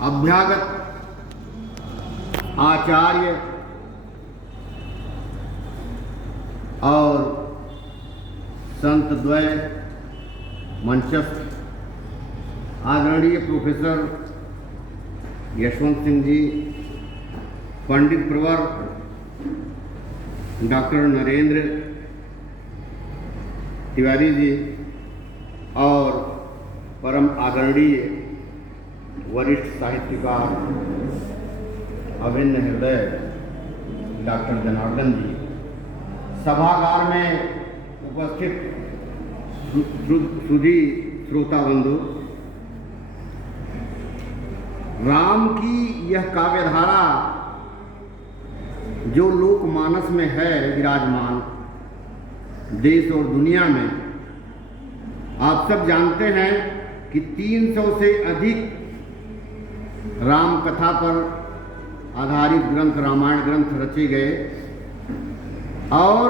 अभ्यागत आचार्य और संत द्वय मंचस्थ आदरणीय प्रोफेसर यशवंत सिंह जी, पंडित प्रवर डॉक्टर नरेंद्र तिवारी जी और परम आदरणीय वरिष्ठ साहित्यकार अभिन्न हृदय डॉक्टर जनार्दन जी, सभागार में उपस्थित सुधी श्रोता बंधु, राम की यह काव्यधारा जो लोकमानस में है विराजमान, देश और दुनिया में, आप सब जानते हैं कि 300 से अधिक राम कथा पर आधारित ग्रंथ, रामायण ग्रंथ रचे गए और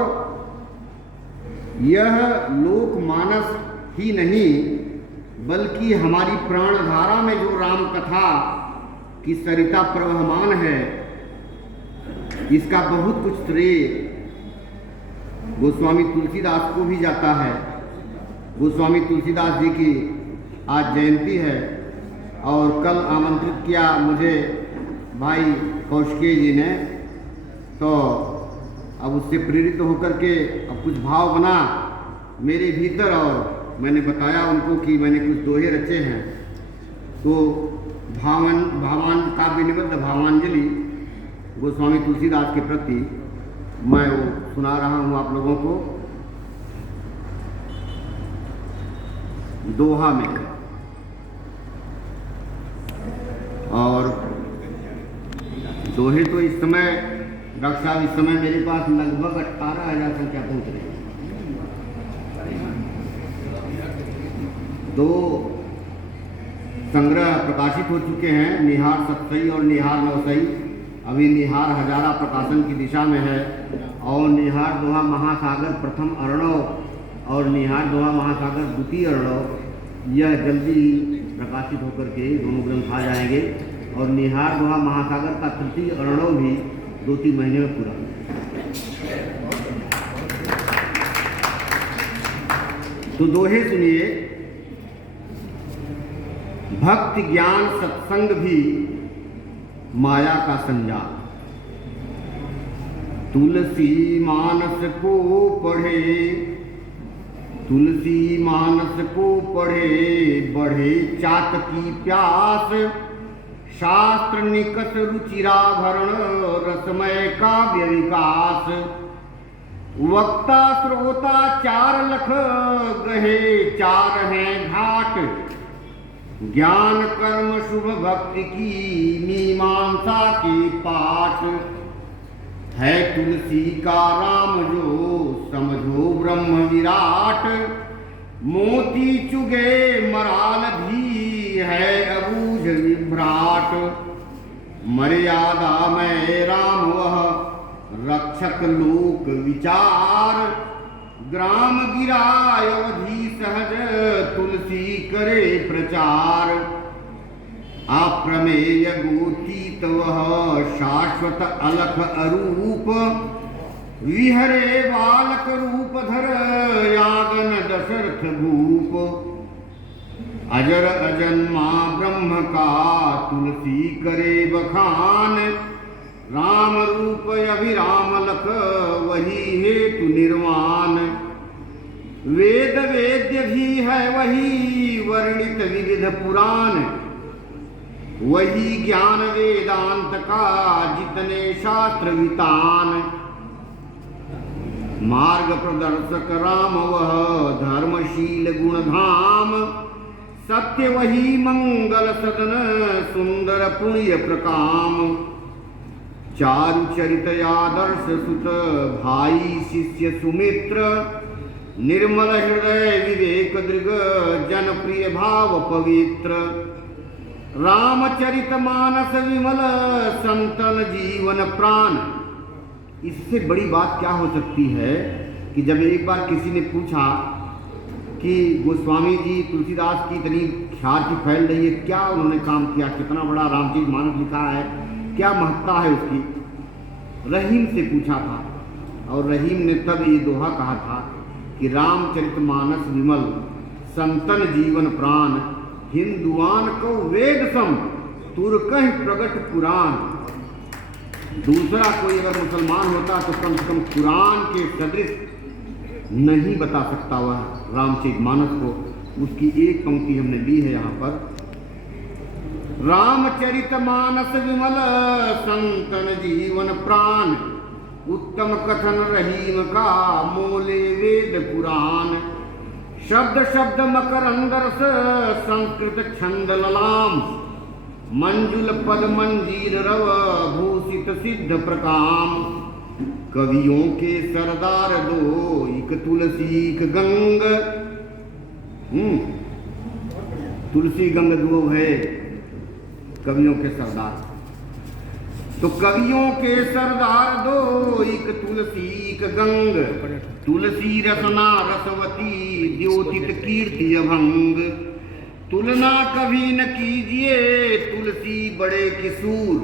यह लोकमानस ही नहीं बल्कि हमारी प्राणधारा में जो राम कथा की सरिता प्रवहमान है, इसका बहुत कुछ श्रेय गोस्वामी तुलसीदास को भी जाता है। गोस्वामी तुलसीदास जी की आज जयंती है और कल आमंत्रित किया मुझे भाई कौशिकी जी ने, तो अब उससे प्रेरित होकर के अब कुछ भाव बना मेरे भीतर और मैंने बताया उनको कि मैंने कुछ दोहे रचे हैं। तो भावान काव्य निबद्ध भावांजलि गोस्वामी तुलसीदास के प्रति मैं वो सुना रहा हूँ आप लोगों को दोहा में। और दोहे तो इस समय डॉक्टर साहब, इस समय मेरे पास लगभग 18,000 संख्या पहुंच रही है। 2 संग्रह प्रकाशित हो चुके हैं, निहार सतसई और निहार नवसई। अभी निहार हजारा प्रकाशन की दिशा में है और निहार दोहा महासागर प्रथम अर्णव और निहार दोहा महासागर द्वितीय अर्णव, यह जल्दी ही प्रकाशित होकर के दोनों ग्रंथ आ जाएंगे और निहार दोहा महासागर का तृतीय अर्णव भी 2-3 महीने में पूरा। तो दोहे सुनिए। भक्ति ज्ञान सत्संग भी माया का संजाल, तुलसी मानस को पढ़े, तुलसी मानस को पढ़े, बढ़े चातकी प्यास, शास्त्र निकट रुचिराभरण, रसमय काव्य विकास, वक्ता श्रोता 4 लख, गहे 4 हैं घाट, ज्ञान कर्म शुभ भक्ति की मीमांसा के पाठ, है तुलसी का राम जो समझो ब्रह्म विराट, मोती चुगे मराल भी है अबूझ विभ्राट, मर्यादा में राम वह रक्षक लोक विचार, ग्राम गिरा अवधि सहज तुलसी करे प्रचार, अप्रमेय गोतीत वह शाश्वत अलख अरूप, विहरे बालक रूप धर यागन दशरथ भूप, अजर अजन्मा ब्रह्म का तुलसी करे बखान, राम रूप अभिराम लख वही हेतु निर्वाण, वेद वेद्य भी है वही वर्णित विविध पुराण, वही ज्ञान वेदांत का जितने शास्त्र वितान, मार्ग प्रदर्शक राम वह धर्मशील गुणधाम, सत्य वही मंगल सदन सुंदर पुण्य प्रकाम, चारु चरित आदर्श सुत भाई शिष्य सुमित्र, निर्मल हृदय विवेक दृग जन प्रिय भाव पवित्र, रामचरित मानस विमल संतन जीवन प्राण। इससे बड़ी बात क्या हो सकती है कि जब एक बार किसी ने पूछा कि गोस्वामी जी तुलसीदास की इतनी ख्याति फैल रही है, क्या उन्होंने काम किया, कितना बड़ा रामचरितमानस लिखा है, क्या महत्ता है उसकी। रहीम से पूछा था और रहीम ने तब ये दोहा कहा था कि रामचरितमानस विमल संतन जीवन प्राण, हिंदुआन को वेद सम तुर्कहि प्रगट पुराण। दूसरा कोई अगर मुसलमान होता तो कम से कम कुरान के सदृश नहीं बता सकता वह रामचरितमानस को। उसकी एक पंक्ति हमने ली है यहाँ पर, रामचरितमानस विमल संतन जीवन प्राण, उत्तम कथन रहीम का मोले वेद पुराण। शब्द शब्द मकरंदरस संस्कृत छंद ललाम, मंजुल पद मंजीर रव भूषित सिद्ध प्रकाम। कवियों के सरदार दो इक तुलसी इक गंग, तुलसी गंग दो है कवियों के सरदार। तो कवियों के सरदार दो इक तुलसी इक गंग, तुलसी रसना रसवती द्योतित कीर्ति अभंग। तुलना कभी न कीजिए तुलसी बड़े किशोर।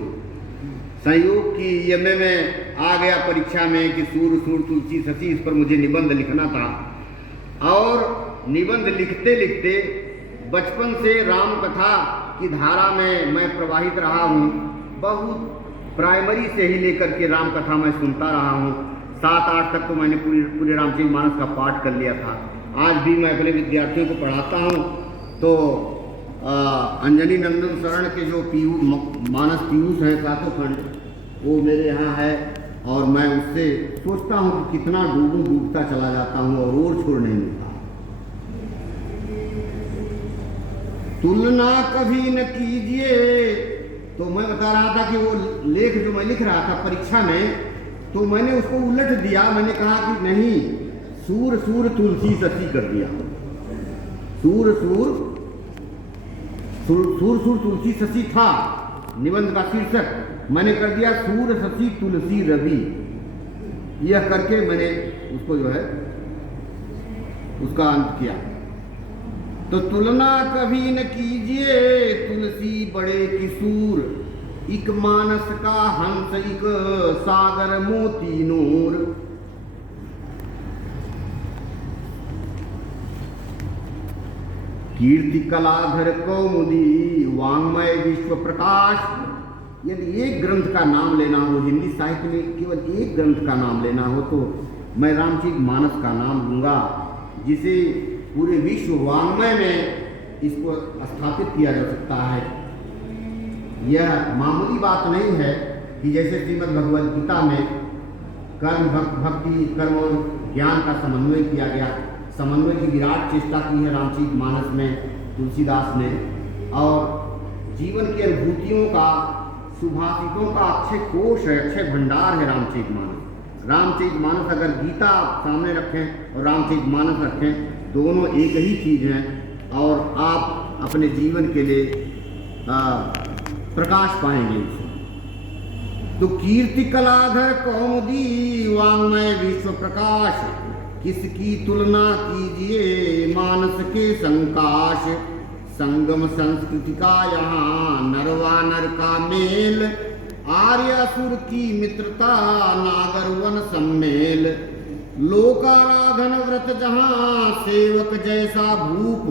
संयोग की ये में आ गया परीक्षा में कि सूर सूर तुलसी शशि, इस पर मुझे निबंध लिखना था। और निबंध लिखते लिखते बचपन से राम कथा की धारा में मैं प्रवाहित रहा हूँ। बहुत प्राइमरी से ही लेकर के राम कथा मैं सुनता रहा हूँ। 7-8 तक तो मैंने पूरे रामचरितमानस का पाठ कर लिया था। आज भी मैं अपने विद्यार्थियों को पढ़ाता हूँ तो अंजनी नंदन शरण के जो मानस पीयूष हैं सातों खंड, वो मेरे यहाँ है और मैं उससे सोचता हूँ कि कितना डूबता चला जाता हूँ और छोड़ नहीं मिलता। तुलना कभी न कीजिए, तो मैं बता रहा था कि वो लेख जो मैं लिख रहा था परीक्षा में, तो मैंने उसको उलट दिया। मैंने कहा कि नहीं, सूर सूर तुलसी शशि कर दिया। सूर सूर तुलसी शशि था निबंध का शीर्षक, मैंने कर दिया सूर शशि तुलसी रवि। यह करके मैंने उसको जो है उसका अंत किया। तो तुलना कभी न कीजिए तुलसी बड़े किशोर, इक मानस का हंस इक सागर मोती नूर। कीर्ति कलाधर कौमुदी वांग्मय विश्व प्रकाश। यदि एक ग्रंथ का नाम लेना हो, हिंदी साहित्य में केवल एक ग्रंथ का नाम लेना हो, तो मैं रामचरितमानस का नाम लूँगा, जिसे पूरे विश्व वांग्मय में इसको स्थापित किया जा सकता है। यह मामूली बात नहीं है कि जैसे श्रीमद् भगवद गीता में कर्म भक्ति कर्म और ज्ञान का समन्वय किया गया, समन्वय की विराट चेष्टा की है रामचरितमानस में तुलसीदास ने। और जीवन की अनुभूतियों का, सुभाषितों का अक्षय कोश है, अक्षय भंडार है रामचरितमानस। रामचरितमानस अगर गीता आप सामने रखें और रामचरितमानस रखें, दोनों एक ही चीज़ हैं और आप अपने जीवन के लिए प्रकाश पाएंगे इससे। तो कीर्ति कलाधर कौमुदी वांग्मय विश्व प्रकाश, किसकी तुलना कीजिए मानस के संकाश। संगम संस्कृति का यहाँ नरवा नर का मेल, आर्य असुर की मित्रता नागर वन सम्मेल। लोकाराधन व्रत जहाँ सेवक जैसा भूप,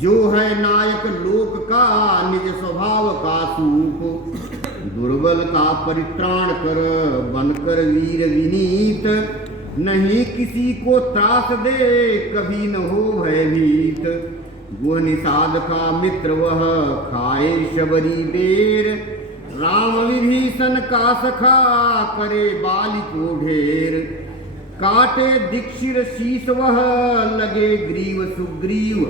जो है नायक लोक का निज स्वभाव का सूप। दुर्बलता परित्राण कर बनकर वीर विनीत, नहीं किसी को त्रास दे कभी न हो भयभीत। गुह निषाद का मित्र वह खाए शबरी बेर, राम विभीषण का सखा करे बाली को ढेर। काटे दीक्षिर शीश वह लगे ग्रीव सुग्रीव,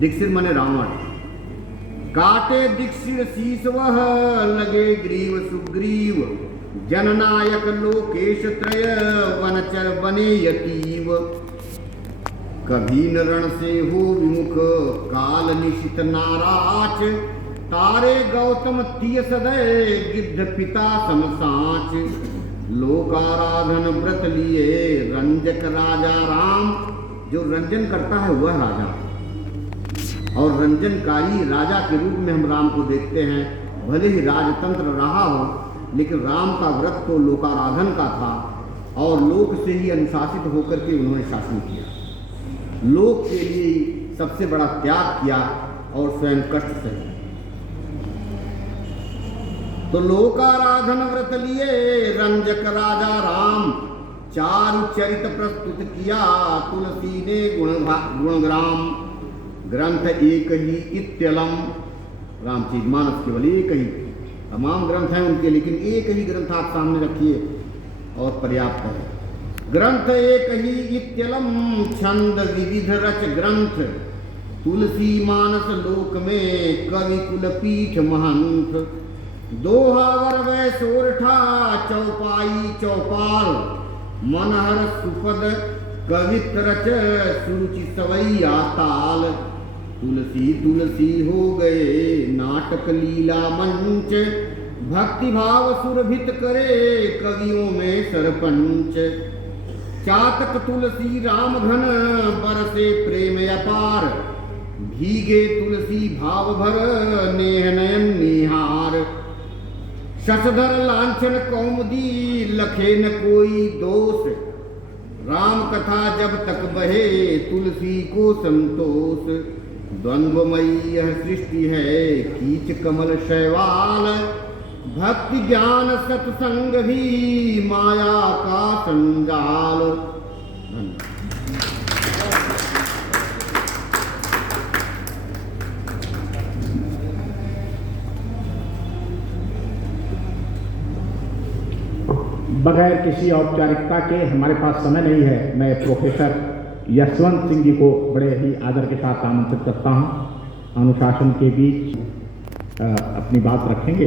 दीक्षिर मने रावण। काटे दीक्षिर शीश वह लगे ग्रीव सुग्रीव, जननायक लोकेश त्रय वनचर बने यतीव। कभी न रण से हो विमुख काल निशित नाराच, तारे गौतम तिय सदय गिद्ध पिता समसाच। लोकाराधन व्रत लिए रंजक राजा राम, जो रंजन करता है वह राजा। और रंजनकारी राजा के रूप में हम राम को देखते हैं। भले ही राजतंत्र रहा हो, लेकिन राम का व्रत तो लोकाराधन का था और लोक से ही अनुशासित होकर के उन्होंने शासन किया। लोक के लिए सबसे बड़ा त्याग किया और स्वयं कष्ट सहे। तो लोकाराधन व्रत लिए रंजक राजा राम, चारु चरित प्रस्तुत किया तुलसी ने गुणग्राम। ग्रंथ एक ही इत्यलम, रामचरितमानस केवल एक ही, तमाम ग्रंथ हैं उनके, लेकिन एक ही ग्रंथ आप सामने रखिए और पर्याप्त है। ग्रंथ एक ही इत्यलम, छंद विविध रच ग्रंथ, तुलसी मानस लोक में कवि कुल पीठ महंत। दोहावर वै सोरठा चौपाई चौपाल, मनहर सुपद कवित रच सुरुचि सवैया ताल। तुलसी तुलसी हो गए नाटक लीला मंच, भक्ति भाव सुरभित करे कवियों में सरपंच। चातक तुलसी राम घन बरसे प्रेम अपार, भीगे तुलसी भाव भर नेह नयन निहार। शशधर लांछन कौमुदी लखे न कोई दोष, राम कथा जब तक बहे तुलसी को संतोष। द्वंद्वमयी यह सृष्टि है कीच कमल शैवाल, भक्ति ज्ञान सत्संग भी माया का संजाल। बगैर किसी औपचारिकता के, हमारे पास समय नहीं है, मैं प्रोफेसर यशवंत सिंह जी को बड़े ही आदर के साथ आमंत्रित करता हूं। अनुशासन के बीच अपनी बात रखेंगे।